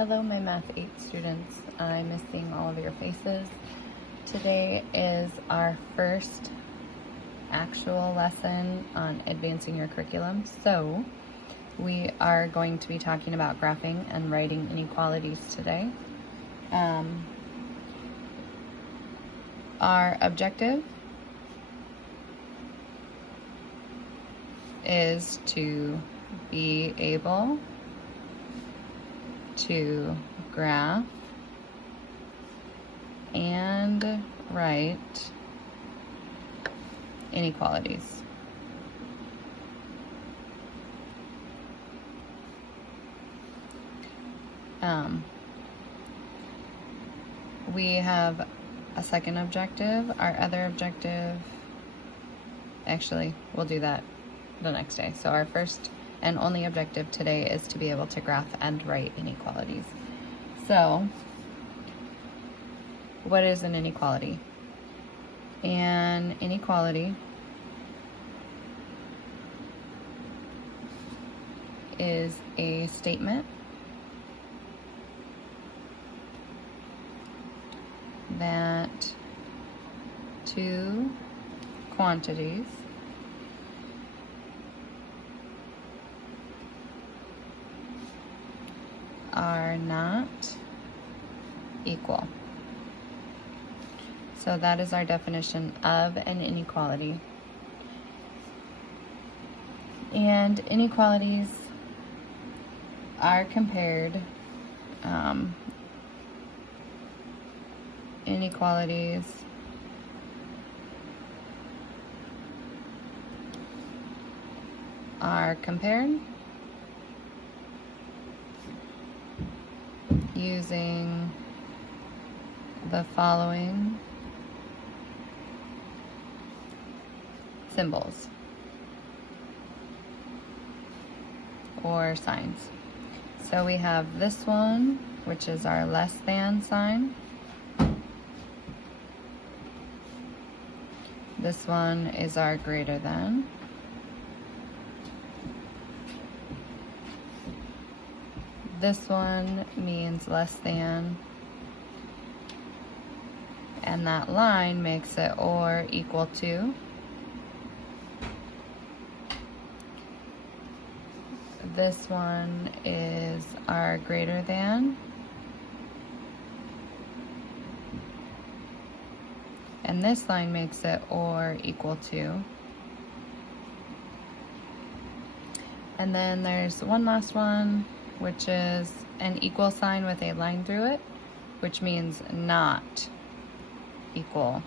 Hello, my Math 8 students. I miss seeing all of your faces. Today is our first actual lesson on advancing your curriculum. So we are going to be talking about graphing and writing inequalities today. Our objective is to be able to graph and write inequalities. We have a second objective. Our other objective, actually, we'll do that the next day. So our first and only objective today is to be able to graph and write inequalities. So, what is an inequality? An inequality is a statement that two quantities are not equal. So that is our definition of an inequality. And inequalities are compared. Inequalities are compared using the following symbols or signs. So we have this one, which is our less than sign. This one is our greater than. This one means less than, and that line makes it or equal to. This one is our greater than, and this line makes it or equal to. And then there's one last one, which is an equal sign with a line through it, which means not equal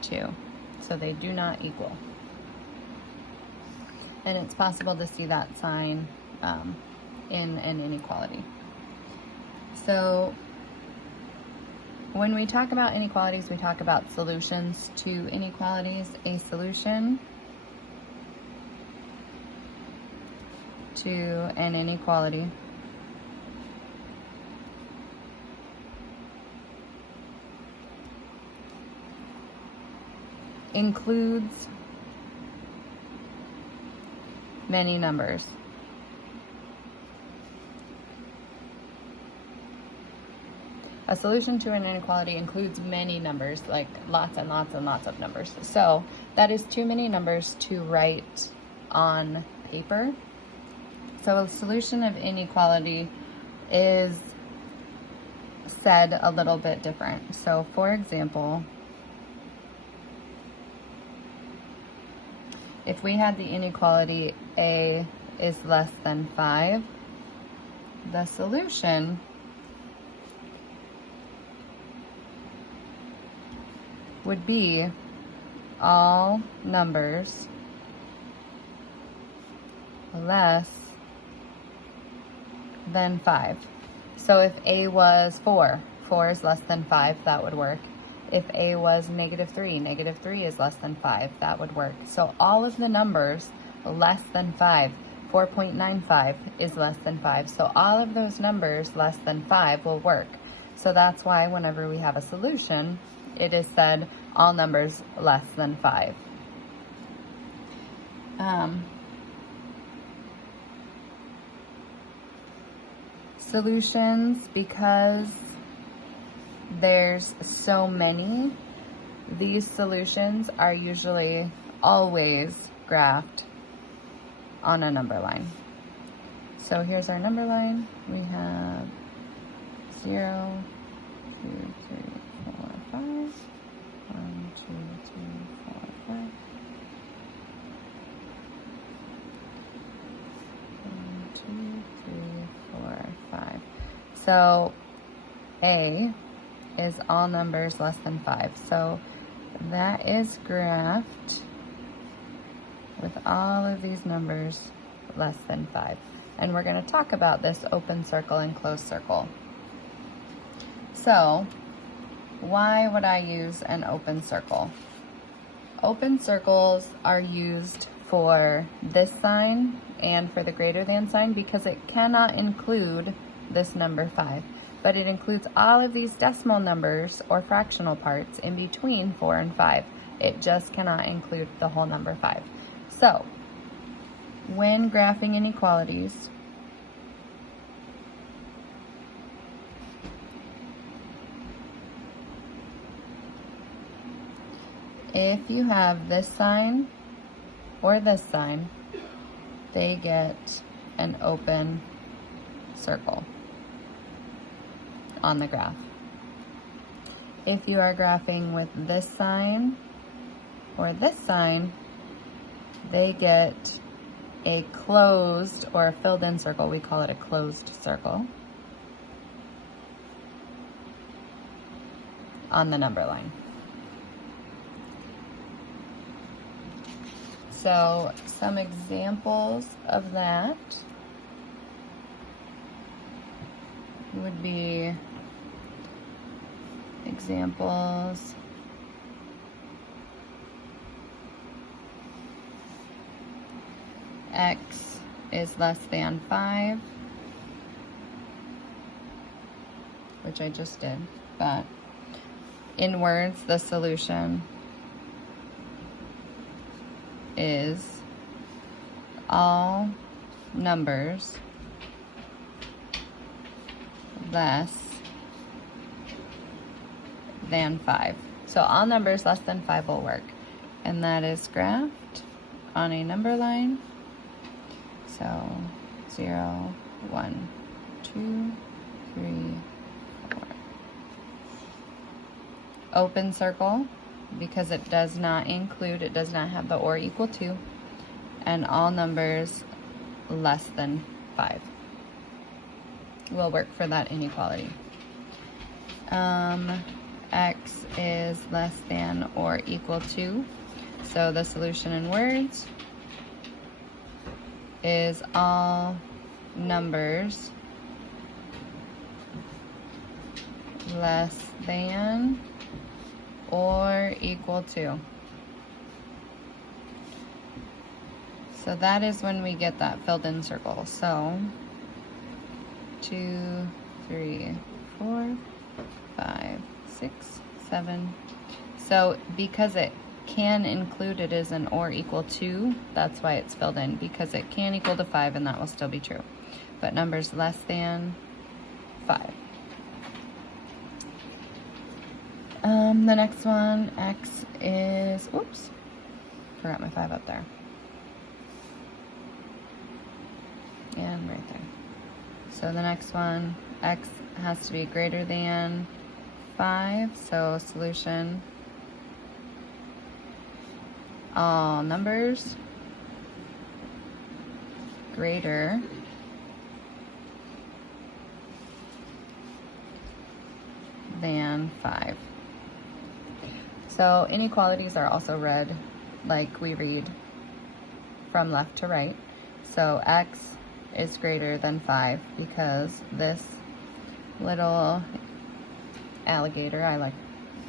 to. So they do not equal. And it's possible to see that sign in an inequality. So when we talk about inequalities, we talk about solutions to inequalities. A solution to an inequality includes many numbers. A solution to an inequality includes many numbers, like lots and lots and lots of numbers. So that is too many numbers to write on paper. So a solution of inequality is said a little bit different. So for example, if we had the inequality A is less than 5, the solution would be all numbers less than 5. So if A was 4, 4 is less than 5, that would work. If A was -3, -3 is less than 5, that would work. So all of the numbers less than 5, 4.95 is less than 5. So all of those numbers less than 5 will work. So that's why whenever we have a solution, it is said all numbers less than 5. Solutions, because there's so many, these solutions are usually always graphed on a number line. So here's our number line. We have 0, 2, 3, 4, 5. 1, 2, 3, 4, 5. 1, 2, 3, 4, 5. So A is all numbers less than 5. So that is graphed with all of these numbers less than 5. And we're going to talk about this open circle and closed circle. So why would I use an open circle? Open circles are used for this sign and for the greater than sign because it cannot include this number 5. But it includes all of these decimal numbers or fractional parts in between 4 and 5. It just cannot include the whole number 5. So, when graphing inequalities, if you have this sign or this sign, they get an open circle on the graph. If you are graphing with this sign or this sign, they get a closed or a filled in circle. We call it a closed circle on the number line. So some examples of that would be examples x is less than 5, which I just did, but in words, the solution is all numbers less than 5. So all numbers less than 5 will work. And that is graphed on a number line. So 0, 1, 2, 3, 4. Open circle, because it does not include, it does not have the or equal to, and all numbers less than 5 will work for that inequality. X is less than or equal to, so the solution in words is all numbers less than or equal to. So that is when we get that filled in circle. So 2, 3, 4, 5, 6, 7. So because it can include it as an or equal to, that's why it's filled in, because it can equal to 5 and that will still be true. But numbers less than 5. The next one, x is, oops, forgot my 5 up there. And right there. So the next one, x has to be greater than 5, so solution, all numbers greater than 5. So inequalities are also read like we read from left to right. So x is greater than 5 because this little alligator,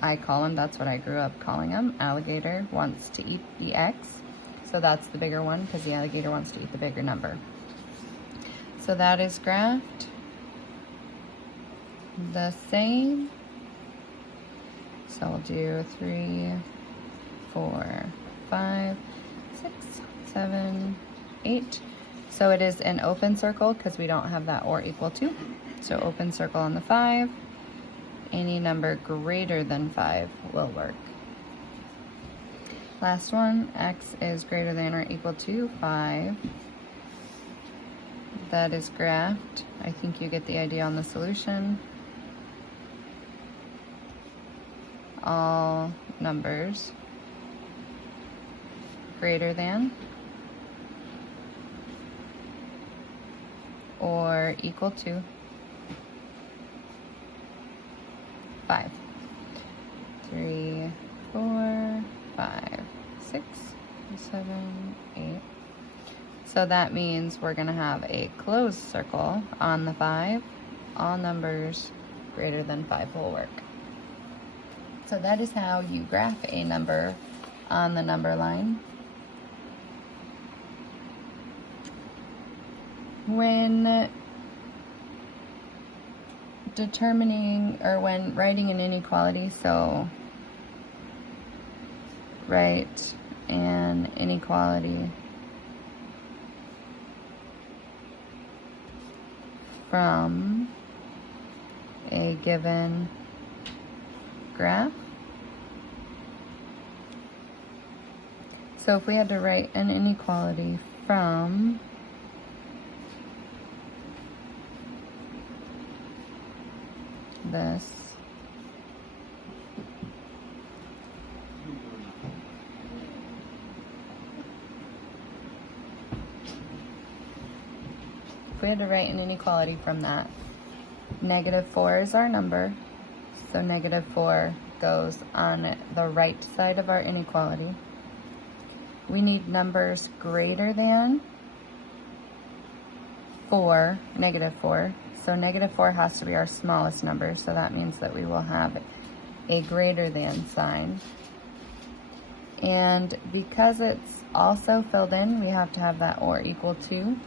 I call him, that's what I grew up calling him, alligator, wants to eat the x. So that's the bigger one because the alligator wants to eat the bigger number. So that is graphed the same. So we'll do 3, 4, 5, 6, 7, 8. So it is an open circle because we don't have that or equal to. So open circle on the 5. Any number greater than 5 will work. Last one, x is greater than or equal to 5. That is graphed. I think you get the idea on the solution. All numbers greater than or equal to 5. 3, 4, 5, 6, 7, 8. So that means we're going to have a closed circle on the 5. All numbers greater than 5 will work. So that is how you graph a number on the number line. When determining or when writing an inequality, so write an inequality from a given graph. So if we had to write an inequality from this, if we had to write an inequality from that, -4 is our number, so -4 goes on the right side of our inequality. We need numbers greater than 4, -4. So -4 has to be our smallest number, so that means that we will have a greater than sign. And because it's also filled in, we have to have that or equal to.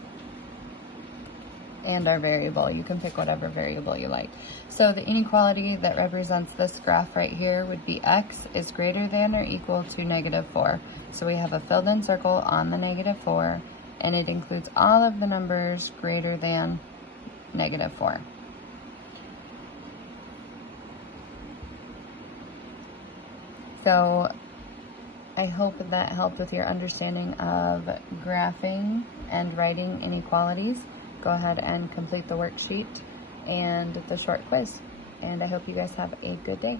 And our variable, you can pick whatever variable you like. So the inequality that represents this graph right here would be x is greater than or equal to -4. So we have a filled in circle on the -4, and it includes all of the numbers greater than -4. So I hope that helped with your understanding of graphing and writing inequalities. Go ahead and complete the worksheet and the short quiz. And I hope you guys have a good day.